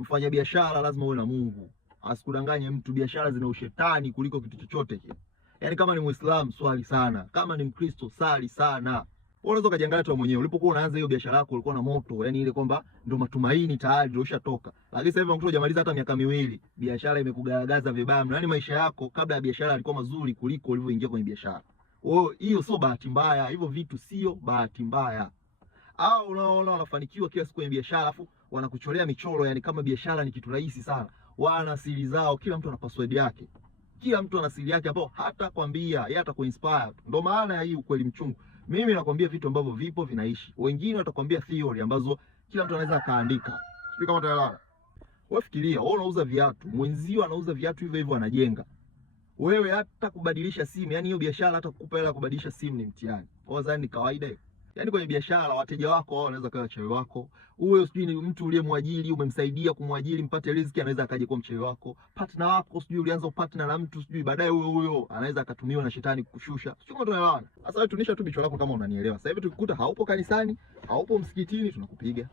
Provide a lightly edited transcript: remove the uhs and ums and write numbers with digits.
Mfanyabiashara lazima uwe na Mungu. Asikudanganye mtu, biashara zina ushetani kuliko kitu chochote kile. Yaani kama ni Muislamu swali sana, kama ni Mkristo sali sana. Wewe unaweza kujiangalia tu mwenyewe. Ulipokuwa unaanza hiyo biashara yako ulikuwa na moto, yani ile kwamba ndio matumaini tayari ndio ushatoka. Lakini sasa hivi unakuta hujamaliza hata miaka miwili, biashara imekugaragaza vibaya. Yaani maisha yako kabla ya biashara yalikuwa mazuri kuliko ulivyoingia kwenye biashara. Hiyo sio bahati mbaya, hivyo vitu sio bahati mbaya. Au unaona wanafanikiwa kila siku kwenye biashara afu wanakucholea michoro, yani kama biashara ni kitu rahisi sana. Wana siri zao, kila mtu ana password yake. Kila mtu ana siri yake ambayo hata kwambia, yeye atakuinspire. Ndio maana ya hii ukweli mchungu. Mimi nakwambia vitu ambavyo vipo vinaishi. Wengine watakwambia theory ambazo kila mtu anaweza kaandika. Sio kama utaelewana. Wewe fikiria, wewe unauza viatu, mwenzio anauza viatu hivyo hivyo anajenga. Wewe hata kubadilisha simu, yani hiyo biashara hata kukupa hela kubadilisha simu ni mtihani. Wazani ni kawaida hiyo. Yaani kwenye biashara wateja wako wao wanaweza kawa wachawi wako. Uwe sijui ni mtu uliyemwajiri, umemsaidia kumwajiri mpate riziki, anaweza akaje kwa mchawi wako. Partner wako sijui ulianza partner na mtu sijui baadaye huyo anaweza akatumiwa na shetani kukushusha. Sio kama tunaelewana. Sasa wewe tunisha tu bicho lako kama unanielewa. Sasa hivi tukikuta haupo kanisani, haupo msikitini tunakupiga.